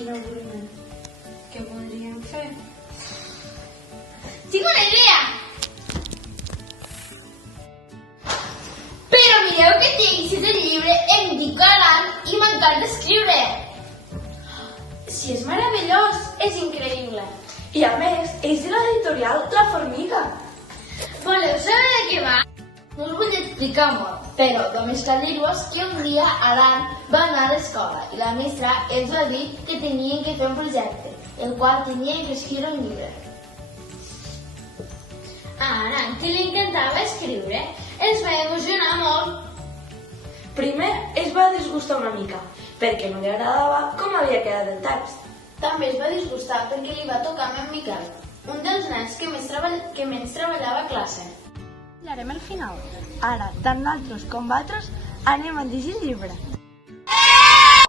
quin avorriment. Què podríem fer? Tinc una idea! Però mireu que tinc, si és el llibre, em dic galant i m'encanta escriure. Si és meravellós, és increïble. I a més, és de l'editorial La Formiga. Voleu saber de què va? No us vull explicar molt, però només cal dir-vos que un dia Aran va anar a l'escola i la mestra ens va dir que tenien que fer un projecte, el qual tenien que escriure un llibre. A Aran, que li encantava escriure, es va emocionar molt. Primer es va disgustar una mica, perquè no li agradava com havia quedat el text. També es va disgustar perquè li va tocar amb en Miquel, un dels nens que menys treballava a classe. Parlarem al final. Ara, tant nosaltres com vosaltres anem a llegir el llibre.